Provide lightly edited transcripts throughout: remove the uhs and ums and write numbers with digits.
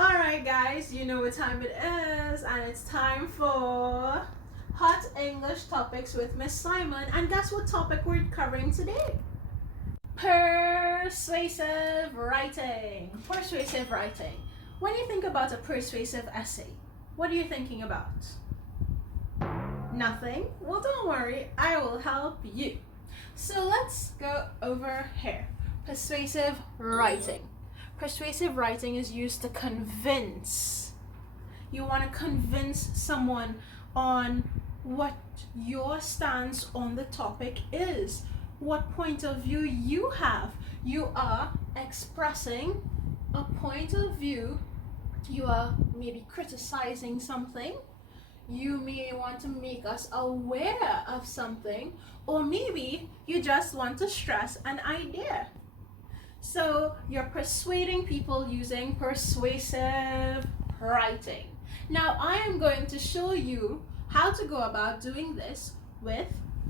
Alright guys, you know what time it is, and it's time for Hot English Topics with Miss Simon. And guess what topic we're covering today? Persuasive writing. Persuasive writing. When you think about a persuasive essay, what are you thinking about? Nothing? Well, don't worry, I will help you. So let's go over here. Persuasive writing. Persuasive writing is used to convince. You want to convince someone on what your stance on the topic is, what point of view you have. You are expressing a point of view. You are maybe criticizing something. You may want to make us aware of something, or maybe you just want to stress an idea. So you're persuading people using persuasive writing. Now I am going to show you how to go about doing this with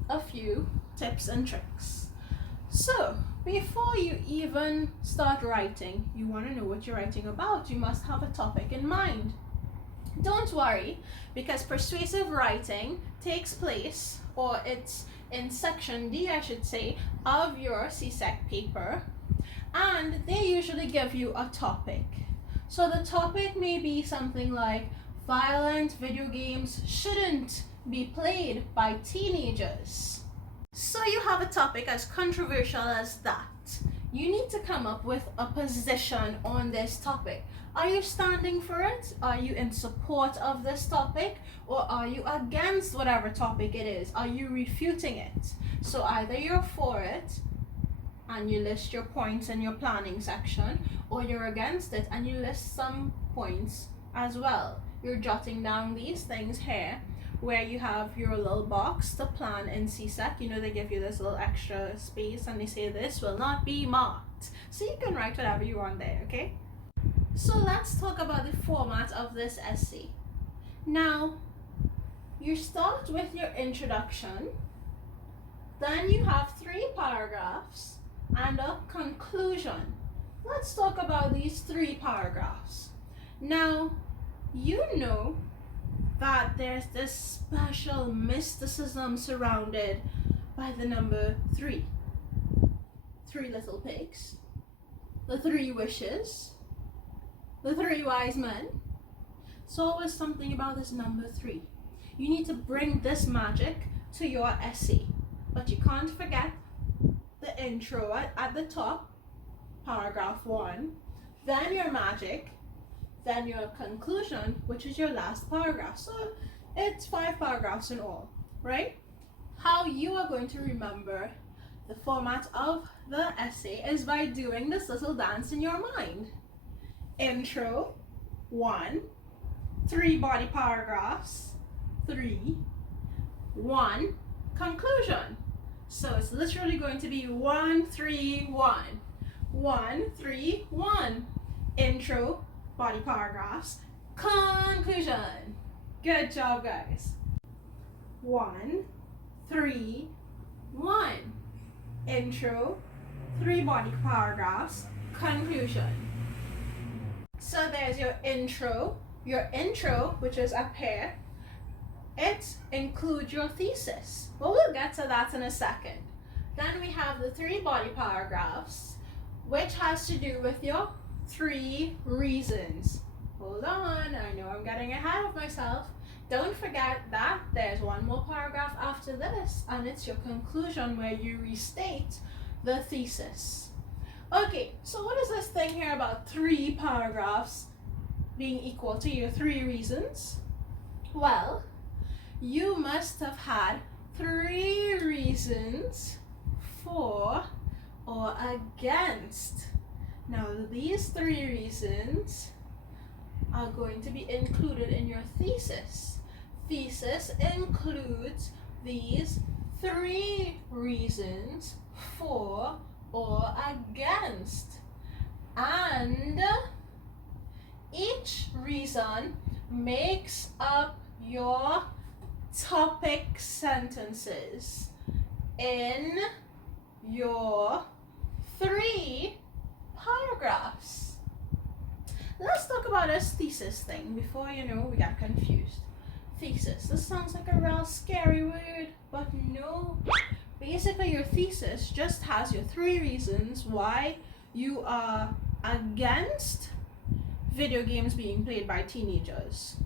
a few tips and tricks. So before you even start writing, you want to know what you're writing about. You must have a topic in mind. Don't worry, because persuasive writing takes place, or it's in section D, I should say, of your CSEC paper. And they usually give you a topic. So the topic may be something like violent video games shouldn't be played by teenagers. So you have a topic as controversial as that. You need to come up with a position on this topic. Are you standing for it? Are you in support of this topic? Or are you against whatever topic it is? Are you refuting it? So either you're for it and you list your points in your planning section, or you're against it and you list some points as well. You're jotting down these things here where you have your little box to plan in CSEC. You know, they give you this little extra space and they say this will not be marked. So you can write whatever you want there, okay? So let's talk about the format of this essay. Now, you start with your introduction, then you have 3 paragraphs, and a conclusion. Let's talk about these 3 paragraphs. Now, you know that there's this special mysticism surrounded by the number 3. 3 little pigs, the 3 wishes, the 3 wise men. It's always something about this number 3. You need to bring this magic to your essay, but you can't forget the intro at the top, paragraph 1, then your magic, then your conclusion, which is your last paragraph. So it's 5 paragraphs in all, right? How you are going to remember the format of the essay is by doing this little dance in your mind. Intro, 1, 3 body paragraphs, 3, 1, conclusion. So it's literally going to be 1, 3, 1. 1, 3, 1. Intro, body paragraphs, conclusion. Good job, guys. 1, 3, 1. Intro, 3 body paragraphs, conclusion. So there's your intro. Your intro, which is up here, it includes your thesis. Well, we'll get to that in a second. Then we have the 3 body paragraphs, which has to do with your 3 reasons. Hold on, I know I'm getting ahead of myself. Don't forget that there's 1 more paragraph after this, and it's your conclusion where you restate the thesis. Okay, so what is this thing here about 3 paragraphs being equal to your 3 reasons? Well, you must have had 3 reasons for or against. Now, these 3 reasons are going to be included in your thesis. Thesis includes these 3 reasons for or against. And each reason makes up your topic sentences in your 3 paragraphs. let's talk about this thesis thing before we get confused. Thesis. This sounds like a real scary word, but no. Basically, your thesis just has your 3 reasons why you are against video games being played by teenagers.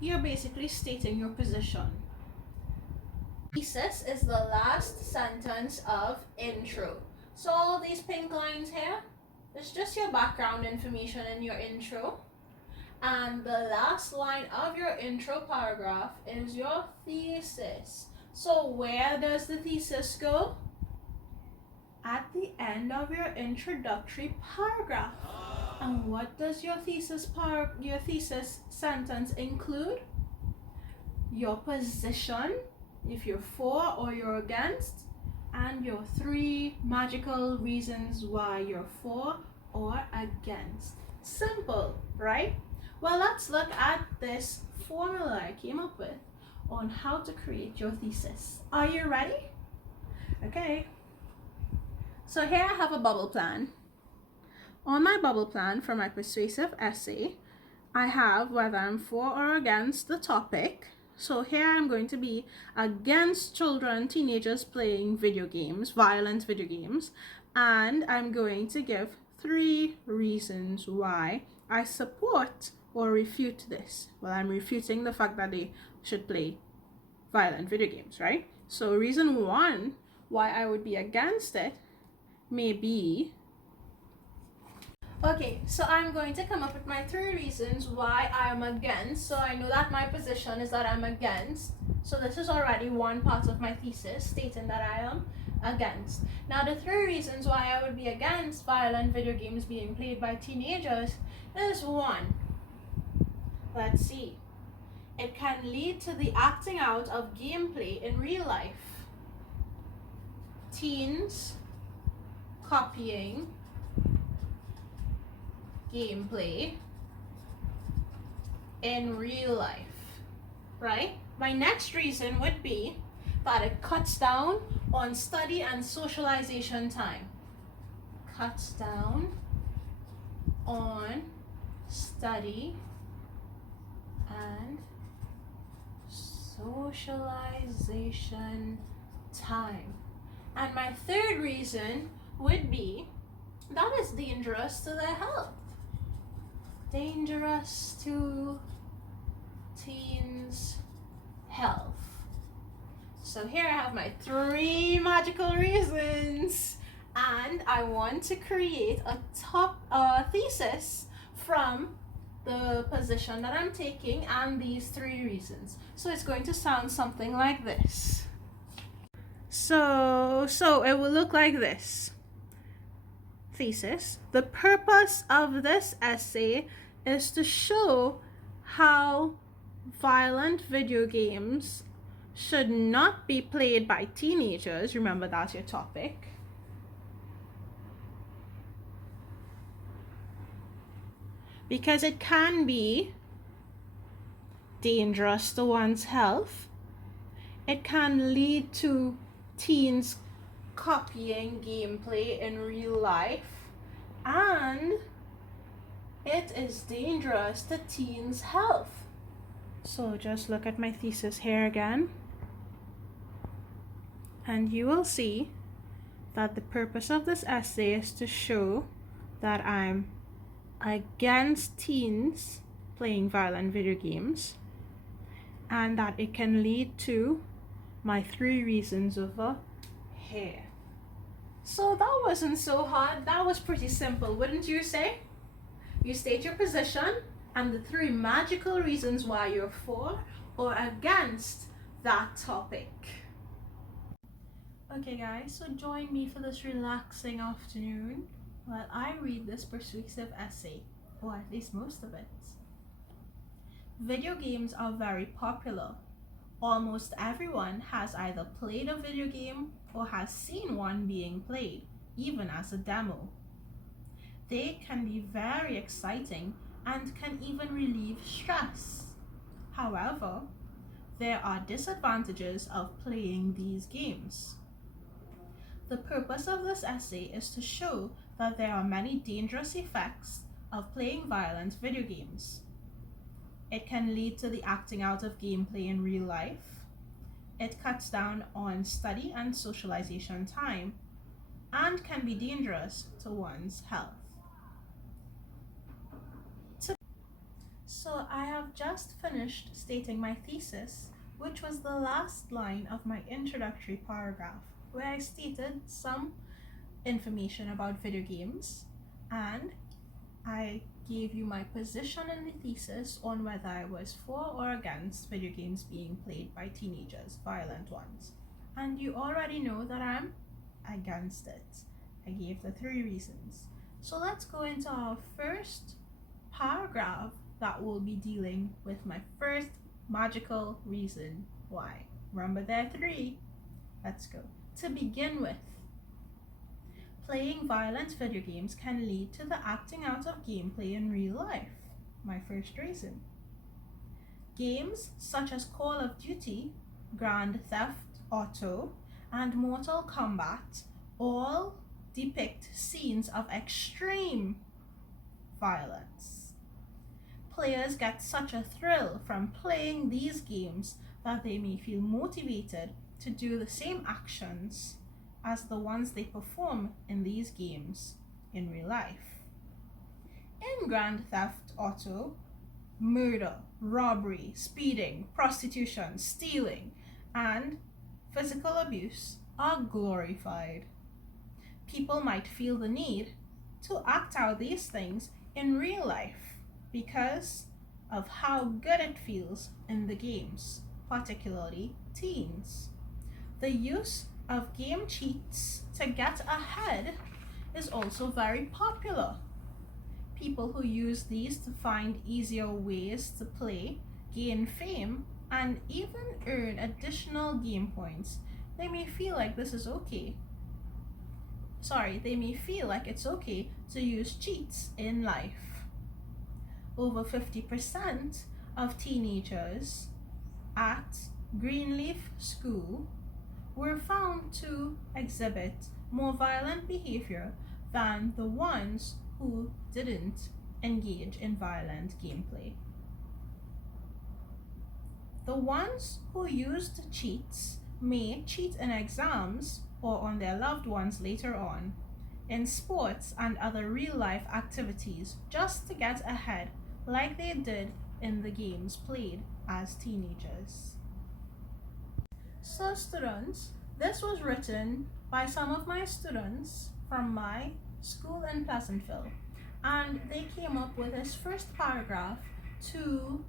You're basically stating your position. Thesis is the last sentence of intro. So all these pink lines here, it's just your background information in your intro. And the last line of your intro paragraph is your thesis. So where does the thesis go? At the end of your introductory paragraph. And what does your thesis sentence include? Your position, if you're for or you're against, and your 3 magical reasons why you're for or against. Simple, right? Well, let's look at this formula I came up with on how to create your thesis. Are you ready? Okay. So here I have a bubble plan. On my bubble plan for my persuasive essay, I have whether I'm for or against the topic. So here I'm going to be against children, teenagers playing video games, violent video games, and I'm going to give 3 reasons why I support or refute this. Well, I'm refuting the fact that they should play violent video games, right? So reason 1 why I would be against it may be, okay, so I'm going to come up with my 3 reasons why I am against. So I know that my position is that I'm against. So this is already one part of my thesis stating that I am against. Now the 3 reasons why I would be against violent video games being played by teenagers is 1. Let's see. It can lead to the acting out of gameplay in real life. Teens copying gameplay in real life, right? My next reason would be that it cuts down on study and socialization time. Cuts down on study and socialization time. And my 3rd reason would be that is dangerous to their health. Dangerous to teens' health. So here I have my 3 magical reasons, and I want to create a thesis from the position that I'm taking and these 3 reasons. So it's going to sound something like this. So it will look like this. Thesis. The purpose of this essay is to show how violent video games should not be played by teenagers. Remember, that's your topic. Because it can be dangerous to one's health. It can lead to teens copying gameplay in real life, and it is dangerous to teens' health. So just look at my thesis here again, and you will see that the purpose of this essay is to show that I'm against teens playing violent video games, and that it can lead to my 3 reasons over here. So that wasn't so hard. That was pretty simple, wouldn't you say? You state your position and the 3 magical reasons why you're for or against that topic. Okay guys, so join me for this relaxing afternoon while I read this persuasive essay, or at least most of it. Video games are very popular. Almost everyone has either played a video game or has seen one being played, even as a demo. They can be very exciting and can even relieve stress. However, there are disadvantages of playing these games. The purpose of this essay is to show that there are many dangerous effects of playing violent video games. It can lead to the acting out of gameplay in real life. It cuts down on study and socialization time and can be dangerous to one's health. So I have just finished stating my thesis, which was the last line of my introductory paragraph, where I stated some information about video games, and I gave you my position in the thesis on whether I was for or against video games being played by teenagers, violent ones. And you already know that I'm against it. I gave the 3 reasons. So let's go into our first paragraph that will be dealing with my first magical reason why. Remember, there are 3. Let's go. To begin with, playing violent video games can lead to the acting out of gameplay in real life. My first reason. Games such as Call of Duty, Grand Theft Auto, and Mortal Kombat all depict scenes of extreme violence. Players get such a thrill from playing these games that they may feel motivated to do the same actions as the ones they perform in these games in real life. In Grand Theft Auto, murder, robbery, speeding, prostitution, stealing, and physical abuse are glorified. People might feel the need to act out these things in real life because of how good it feels in the games, particularly teens. The use of game cheats to get ahead is also very popular. People who use these to find easier ways to play, gain fame, and even earn additional game points. They may feel like this is okay. They may feel like it's okay to use cheats in life. Over 50% of teenagers at Greenleaf School were found to exhibit more violent behavior than the ones who didn't engage in violent gameplay. The ones who used cheats may cheat in exams or on their loved ones later on, in sports and other real-life activities, just to get ahead like they did in the games played as teenagers. So students, this was written by some of my students from my school in Pleasantville, and they came up with this first paragraph to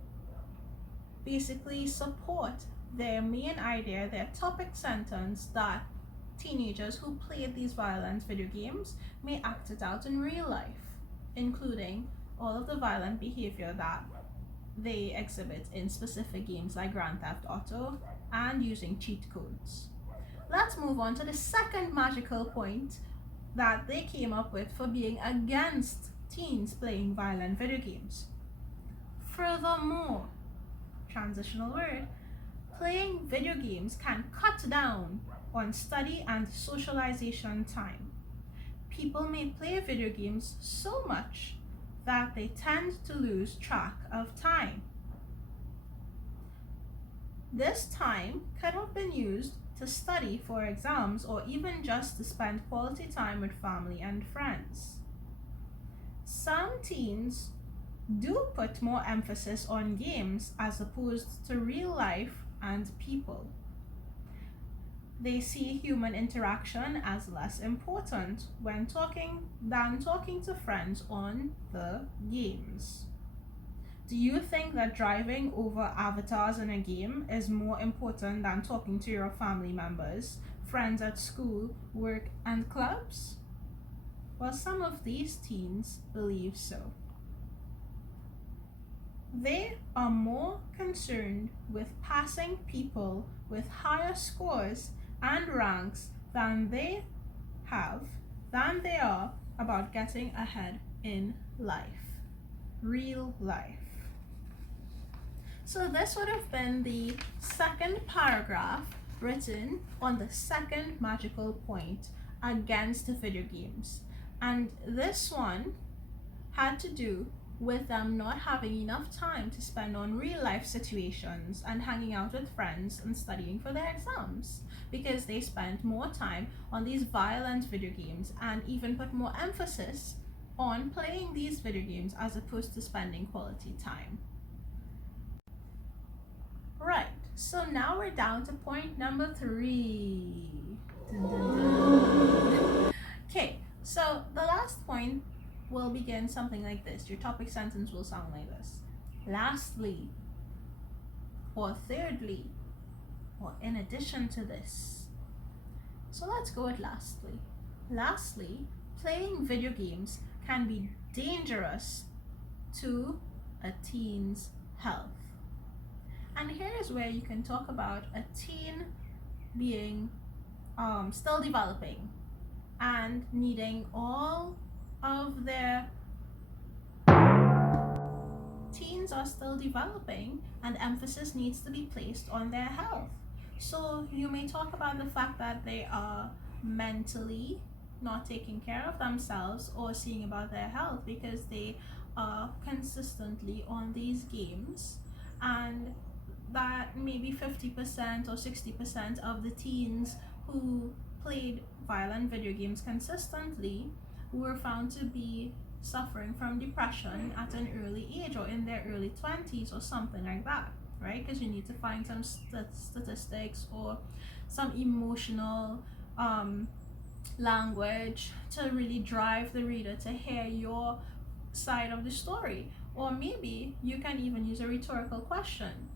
basically support their main idea, their topic sentence, that teenagers who played these violent video games may act it out in real life, including all of the violent behavior that they exhibit in specific games like Grand Theft Auto and using cheat codes. Let's move on to the second magical point that they came up with for being against teens playing violent video games. Furthermore, transitional word, playing video games can cut down on study and socialization time. People may play video games so much that they tend to lose track of time. This time could have been used to study for exams or even just to spend quality time with family and friends. Some teens do put more emphasis on games as opposed to real life and people. They see human interaction as less important when talking to friends on the games. Do you think that driving over avatars in a game is more important than talking to your family members, friends at school, work, and clubs? Well, some of these teens believe so. They are more concerned with passing people with higher scores and ranks than they are about getting ahead in life, real life. So this would have been the second paragraph written on the second magical point against video games. And this one had to do with them not having enough time to spend on real life situations and hanging out with friends and studying for their exams, because they spent more time on these violent video games and even put more emphasis on playing these video games as opposed to spending quality time. Right, so now we're down to point number 3. Okay, so the last point will begin something like this. Your topic sentence will sound like this: lastly, or thirdly, or in addition to this. So let's go with lastly. Lastly, playing video games can be dangerous to a teen's health. And here is where you can talk about a teen being still developing and needing all of their teens are still developing, and emphasis needs to be placed on their health. So you may talk about the fact that they are mentally not taking care of themselves or seeing about their health because they are consistently on these games, and that maybe 50% or 60% of the teens who played violent video games consistently were found to be suffering from depression at an early age or in their early 20s or something like that, right? Because you need to find some statistics or some emotional language to really drive the reader to hear your side of the story. Or maybe you can even use a rhetorical question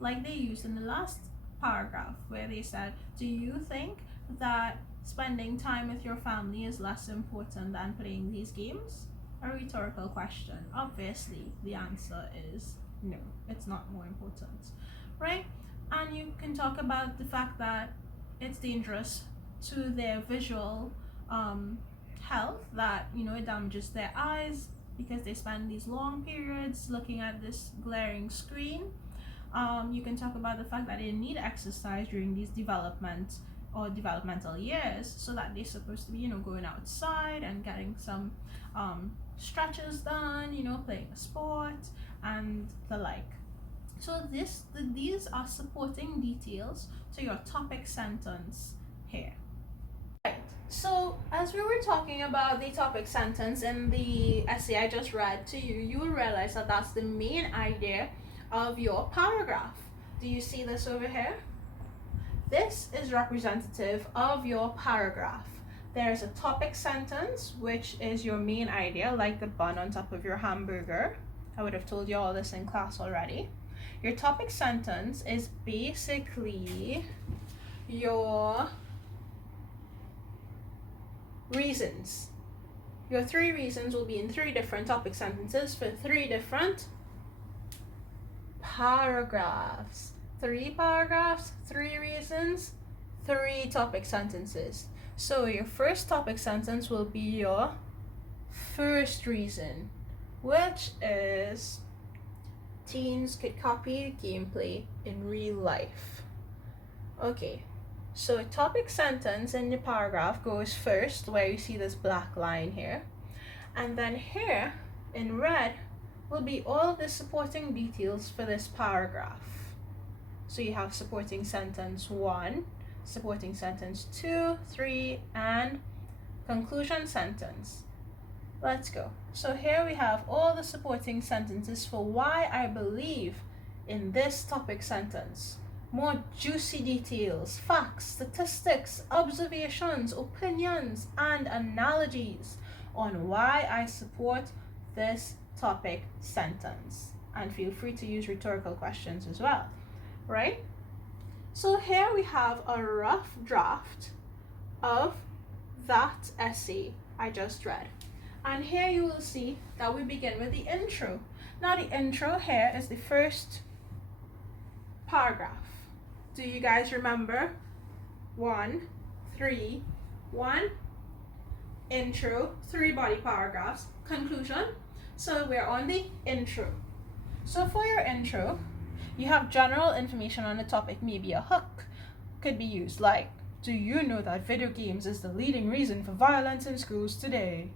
like they used in the last paragraph, where they said, do you think that spending time with your family is less important than playing these games? A rhetorical question. Obviously, the answer is no, it's not more important, right? And you can talk about the fact that it's dangerous to their visual health, that, you know, it damages their eyes because they spend these long periods looking at this glaring screen. You can talk about the fact that they need exercise during these developmental years, so that they're supposed to be, you know, going outside and getting some stretches done, you know, playing a sport and the like. So these are supporting details to your topic sentence here. Right. So as we were talking about the topic sentence in the essay I just read to you, you will realize that that's the main idea of your paragraph. Do you see this over here? This is representative of your paragraph. There's a topic sentence, which is your main idea, like the bun on top of your hamburger. I would have told you all this in class already. Your topic sentence is basically your reasons. Your 3 reasons will be in 3 different topic sentences for 3 different paragraphs. 3 paragraphs, 3 reasons, 3 topic sentences. So your first topic sentence will be your first reason, which is teens could copy gameplay in real life. Okay, so a topic sentence in the paragraph goes first, where you see this black line here, and then here in red will be all the supporting details for this paragraph. So you have supporting sentence 1, supporting sentence 2, 3, and conclusion sentence. Let's go. So here we have all the supporting sentences for why I believe in this topic sentence. More juicy details, facts, statistics, observations, opinions, and analogies on why I support this topic sentence. And feel free to use rhetorical questions as well, right? So here we have a rough draft of that essay I just read. And here you will see that we begin with the intro. Now the intro here is the first paragraph. Do you guys remember? 1, 3, 1, intro, 3 body paragraphs, conclusion. So we're on the intro. So for your intro, you have general information on the topic. Maybe a hook could be used, like, do you know that video games is the leading reason for violence in schools today?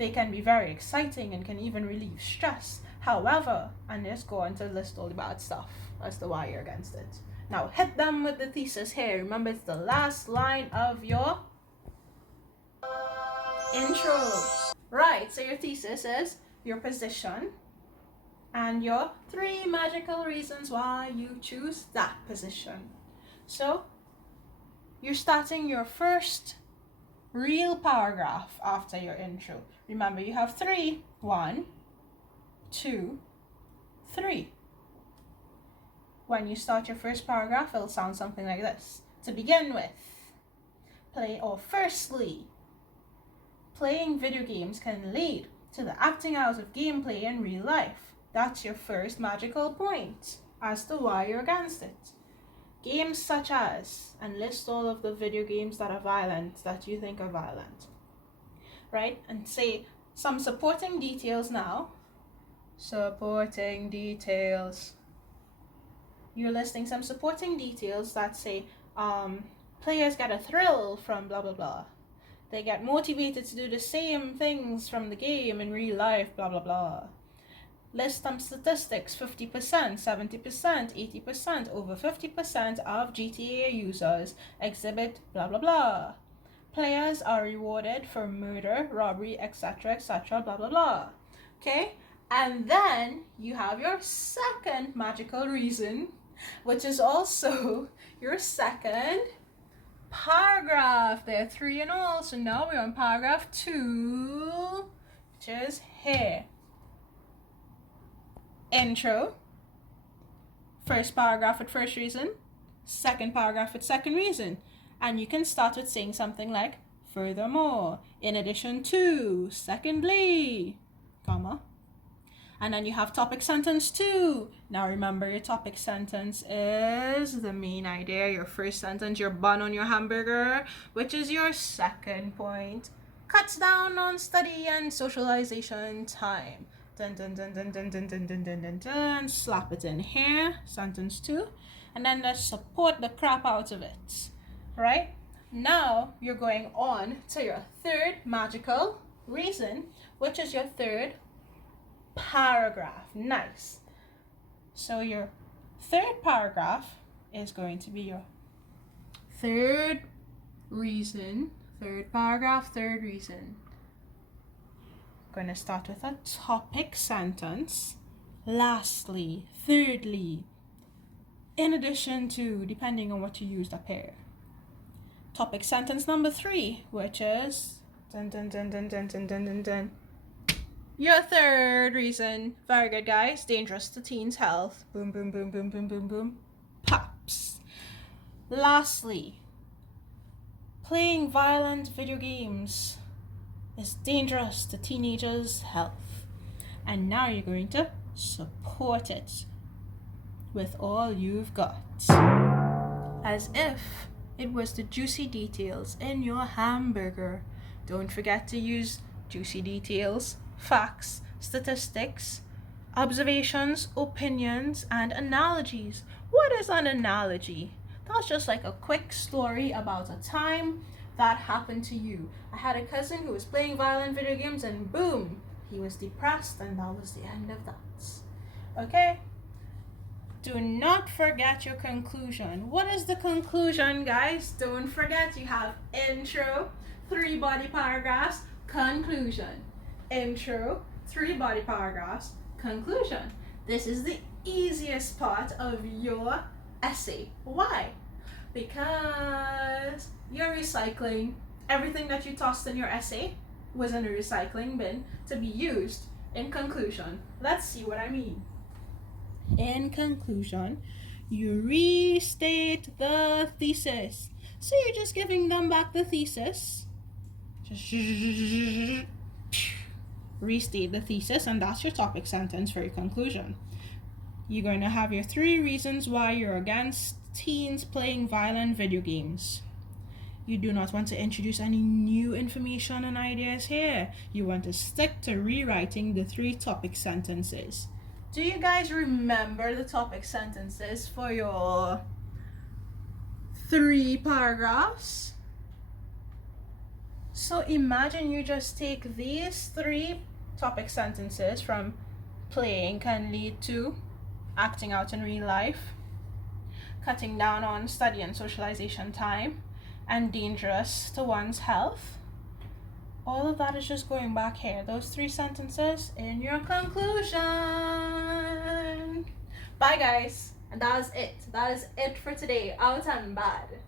They can be very exciting and can even relieve stress. However, and just go on to list all the bad stuff as to why you're against it. Now hit them with the thesis here. Remember, it's the last line of your intro. Right, so your thesis is your position and your 3 magical reasons why you choose that position. So you're starting your first real paragraph after your intro. Remember, you have 3. 1, 2, 3. When you start your first paragraph, it'll sound something like this. To begin with, firstly, playing video games can lead to the acting out of gameplay in real life. That's your first magical point as to why you're against it. Games such as, and list all of the video games that are violent, that you think are violent, right? And say some supporting details now. Supporting details. You're listing some supporting details that say, players get a thrill from blah blah blah. They get motivated to do the same things from the game in real life, blah blah blah. List some statistics: 50%, 70%, 80%, over 50% of GTA users exhibit blah blah blah. Players are rewarded for murder, robbery, etc., etc., blah blah blah. Okay? And then you have your second magical reason, which is also your second paragraph. There are 3 in all, so now we're on paragraph 2, which is here. Intro. First paragraph with first reason, second paragraph with second reason. And you can start with saying something like, furthermore, in addition to, secondly, comma. And then you have topic sentence 2. Now remember, your topic sentence is the main idea. Your first sentence, your bun on your hamburger, which is your second point. Cuts down on study and socialization time. Dun dun dun dun dun dun dun dun dun dun dun. Slap it in here, sentence 2. And then let's support the crap out of it. Right? Now you're going on to your third magical reason, which is your third paragraph. Nice. So your third paragraph is going to be your third reason. Third paragraph, third reason. Going to start with a topic sentence. Lastly, thirdly, in addition to, depending on what you used up here. Topic sentence number 3, which is dun dun dun dun dun dun dun dun dun. Your third reason. Very good, guys. Dangerous to teens' health. Boom, boom, boom, boom, boom, boom, boom. Pops. Lastly, playing violent video games is dangerous to teenagers' health. And now you're going to support it with all you've got. As if it was the juicy details in your hamburger. Don't forget to use juicy details, facts, statistics, observations, opinions, and analogies. What is an analogy? That's just like a quick story about a time that happened to you. I had a cousin who was playing violent video games and boom, he was depressed, and that was the end of that. Okay? Do not forget your conclusion. What is the conclusion, guys? Don't forget you have intro, 3 body paragraphs, conclusion. Intro, 3 body paragraphs, conclusion. This is the easiest part of your essay. Why? Because you're recycling. Everything that you tossed in your essay was in a recycling bin to be used in conclusion. Let's see what I mean. In conclusion, you restate the thesis. So you're just giving them back the thesis. Just restate the thesis, and that's your topic sentence for your conclusion. You're going to have your 3 reasons why you're against teens playing violent video games. You do not want to introduce any new information and ideas here. You want to stick to rewriting the 3 topic sentences. Do you guys remember the topic sentences for your 3 paragraphs? So imagine you just take these three topic sentences from playing can lead to acting out in real life, cutting down on study and socialization time, and dangerous to one's health. All of that is just going back here. Those three sentences in your conclusion. Bye, guys. And that is it. That is it for today. Out and bad.